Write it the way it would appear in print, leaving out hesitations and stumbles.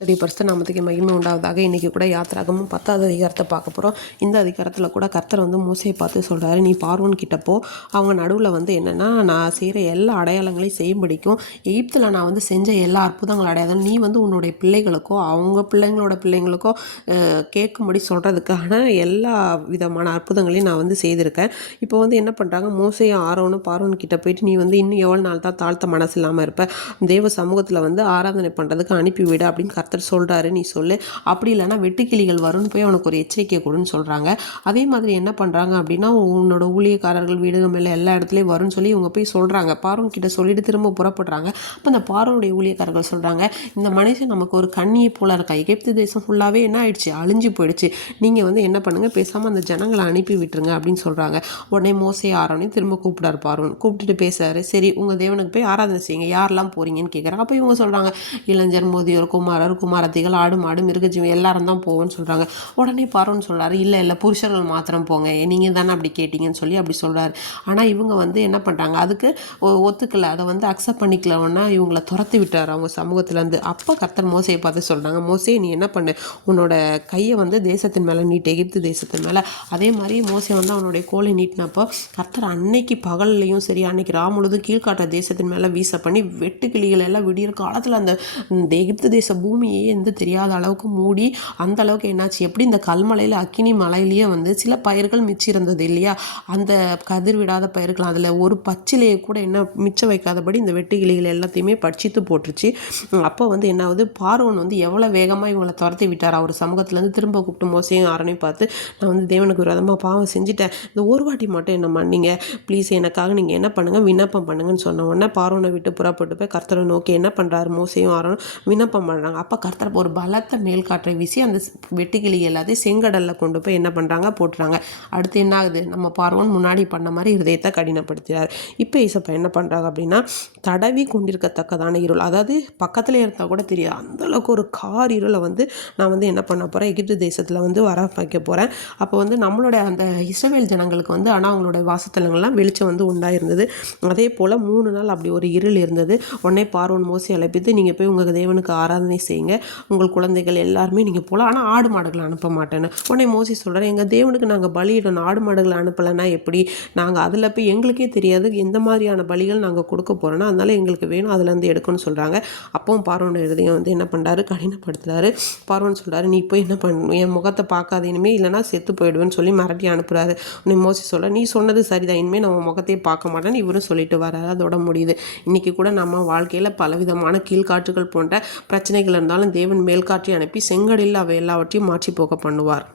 பரிசுத்த நாமத்துக்கு மகிமை உண்டாவதாக. இன்றைக்கி கூட யாத்திராகமும் 10வது அதிகாரத்தை பார்க்க போகிறோம். இந்த அதிகாரத்தில் கூட கர்த்தர் மோசையை பார்த்து சொல்கிறாரு, நீ பார்வோன் கிட்டப்போ அவங்க நடுவில் என்னென்னா நான் செய்கிற எல்லா அடையாளங்களையும் செய்யும்படிக்கும் எகிப்தில் நான் செஞ்ச எல்லா அற்புதங்கள் அடையாளம் நீ உன்னுடைய பிள்ளைகளுக்கோ அவங்க பிள்ளைங்களோட பிள்ளைங்களுக்கோ கேட்கும்படி சொல்கிறதுக்கான எல்லா விதமான அற்புதங்களையும் நான் செய்திருக்கேன். இப்போ என்ன பண்ணுறாங்க, மோசையும் ஆரோனும் பார்வோன் கிட்ட போயிட்டு நீ இன்னும் எவ்வளோ நாள் தான் தாழ்த்த மனசு இல்லாமல் இருப்ப, தேவ சமூகத்தில் ஆராதனை பண்ணுறதுக்கு அனுப்பிவிடு அப்படின்னு கர்த்தர் சொல்கிறாரு, நீ சொல்லு, அப்படி இல்லைன்னா வெட்டுக்கிளிகள் வரும்னு போய் அவனுக்கு ஒரு எச்சரிக்கை கொடுன்னு சொல்கிறாங்க. அதே மாதிரி என்ன பண்ணுறாங்க அப்படின்னா, உன்னோட ஊழியக்காரர்கள் வீடுகள் மேலே எல்லா இடத்துலையும் வரும்னு சொல்லி இவங்க போய் சொல்கிறாங்க. பார்வோன் கிட்ட சொல்லிட்டு திரும்ப புறப்படுறாங்க. அப்போ அந்த பார்வோனுடைய ஊழியக்காரர்கள் சொல்கிறாங்க, இந்த மனுஷன் நமக்கு ஒரு கண்ணியை போல இருக்கா, எகிப்து தேசம் ஃபுல்லாகவே என்ன ஆயிடுச்சு, அழிஞ்சு போயிடுச்சு, நீங்கள் என்ன பண்ணுங்கள், பேசாமல் அந்த ஜனங்களை அனுப்பி விட்டுருங்க அப்படின்னு சொல்கிறாங்க. உடனே மோசே ஆரோனையும் திரும்ப கூப்பிடாரு பார்வோன். கூப்பிட்டுட்டு பேசுறாரு, சரி உங்கள் தேவனுக்கு போய் ஆராதனை செய்யுங்க, யாரெல்லாம் போகிறீங்கன்னு கேட்குறாங்க. அப்போ இவங்க சொல்கிறாங்க, இளைஞர், முதியோர், குமாரத்திகள், ஆடு மாடு மிருகஜீவன் எல்லாரும் தான் போவோன்னு சொல்கிறாங்க. உடனே பார்வோன்னு சொல்கிறாரு, இல்லை புருஷர்கள் மாத்திரம் போங்க, நீங்கள் தானே அப்படி கேட்டிங்கன்னு சொல்லி அப்படி சொல்கிறாரு. ஆனால் இவங்க என்ன பண்ணுறாங்க, அதுக்கு ஒத்துக்கலை, அதை அக்செப்ட் பண்ணிக்கலன்னா இவங்களை துரத்தி விட்டார் அவங்க சமூகத்துலேருந்து. அப்போ கர்த்தர் மோசையை பார்த்து சொல்கிறாங்க, மோசே நீ என்ன பண்ணு, உன்னோட கையை தேசத்தின் மேலே நீட்டு, எகிப்து தேசத்தின் மேலே. அதே மாதிரி மோசே அவனுடைய கோலை நீட்டினப்போ கர்த்தர் அன்னைக்கு பகல்லையும் சரி அன்னைக்கு முழுதும் கீழ்காட்ட தேசத்தின் மேலே வீச பண்ணி வெட்டுக்கிளிகள் எல்லாம் விடிய காலத்தில் அந்த எகிப்து தேச பூமியே தெரியாத அளவுக்கு மூடி, அந்த அளவுக்கு என்னாச்சு, எப்படி இந்த கல்மலையில் அக்கினி மலையிலேயே சில பயிர்கள் மிச்சம் இருந்தது இல்லையா, அந்த கதிர் விடாத பயிர்கள் அதில் ஒரு பச்சிலையை கூட மிச்சம் வைக்காதபடி இந்த வெட்டுக்கிளிகள் எல்லாத்தையுமே பட்சித்து போட்டுருச்சு. அப்போ என்னாவது, பார்வோன் எவ்வளோ வேகமாக இவங்களை துரத்தி விட்டார் அவர் சமூகத்துலேருந்து. திரும்ப கூப்பிட்டு மோசையும் ஆரோனையும் பார்த்து, நான் தேவனுக்கு விரோதமாக பாவம் செஞ்சுட்டேன், இந்த ஒரு வாட்டி மட்டும் என்ன மன்னிங்க ப்ளீஸ், எனக்காக நீங்கள் என்ன பண்ணுங்கள், விண்ணப்பம் பண்ணுங்கன்னு சொன்ன உடனே பார்வோனை விட்டு புறப்பட்டு போய் கர்த்தரை நோக்கி என்ன பண்ணுறாரு, மோசையும் ஆரோனும் விண்ணப்பம் பண்ணுறாங்க. அப்போ கர்த்தர் ஒரு பலத்த மேல் காற்றை வீசி அந்த வெட்டுக்கிளி எல்லாத்தையும் செங்கடலில் கொண்டு போய் என்ன பண்ணுறாங்க, போட்டுறாங்க. அடுத்து என்ன ஆகுது, நம்ம பார்வோன் முன்னாடி பண்ண மாதிரி இருதயத்தை கடினப்படுத்துகிறார். இப்போ இசப்பா என்ன பண்ணுறாங்க அப்படின்னா, தடவி கொண்டிருக்கத்தக்கதான இருள், அதாவது பக்கத்தில் இருந்தால் கூட தெரியாது அந்தளவுக்கு ஒரு கார் இருளை நான் என்ன பண்ண போகிறேன், எகிப்து தேசத்தில் வர வைக்க போகிறேன். அப்போ நம்மளோட அந்த இஸ்ரவேல் ஜனங்களுக்கு ஆனால் அவங்களோட வாசத்தலங்கள்லாம் வெளிச்சம் உண்டாயிருந்தது. அதே போல் 3 நாள் அப்படி ஒரு இருள் இருந்தது. உடனே பார்வோன் மோசே அழைப்பித்து, நீங்கள் போய் உங்கள் தேவனுக்கு ஆராதனை செய்யுங்க, உங்கள் குழந்தைகள் எல்லாருமே நீங்கள் போகலாம், ஆனால் ஆடு மாடுகளை அனுப்ப மாட்டேன்னு. உடனே மோசே சொல்கிறேன், எங்கள் தேவனுக்கு நாங்கள் பலியிடணும், ஆடு மாடுகளை அனுப்பலைன்னா எப்படி, நாங்கள் அதில் போய் எங்களுக்கே தெரியாது எந்த மாதிரியான பலிகள் நாங்கள் கொடுக்க போகிறோன்னா, அதனால் எங்களுக்கு வேணும், அதுலேருந்து எடுக்கணும்னு சொல்கிறாங்க. அப்பவும் பார்வோனோட இருதயம் என்ன பண்ணுறாரு, கடினப்படுத்துகிறாரு. பார்வோன் சொல்கிறாரு, நீ போய் என்ன பண்ணு, என் முகத்தை பார்க்காத இனிமே, இல்லைனா செத்து போயிடுவேன்னு சொல்லி மிரட்டி அனுப்புகிறாரு. உடனே மோசே சொல்ல, நீ சொன்னது சரிதான், இனிமேல் நம்ம முகத்தையே பார்க்க மாட்டேன்னு இவரும் சொல்லிட்டு வராரு. அதோட முடியுது. இன்றைக்கி கூட நம்ம வாழ்க்கையில் பலவிதமான கீழ்காற்றுகள் போன்ற பிரச்சனைகள் இருந்தாலும் தேவன் மேல்காற்றி அனுப்பி செங்கடலில் அவை எல்லாவற்றையும் மாற்றி போக பண்ணுவார்.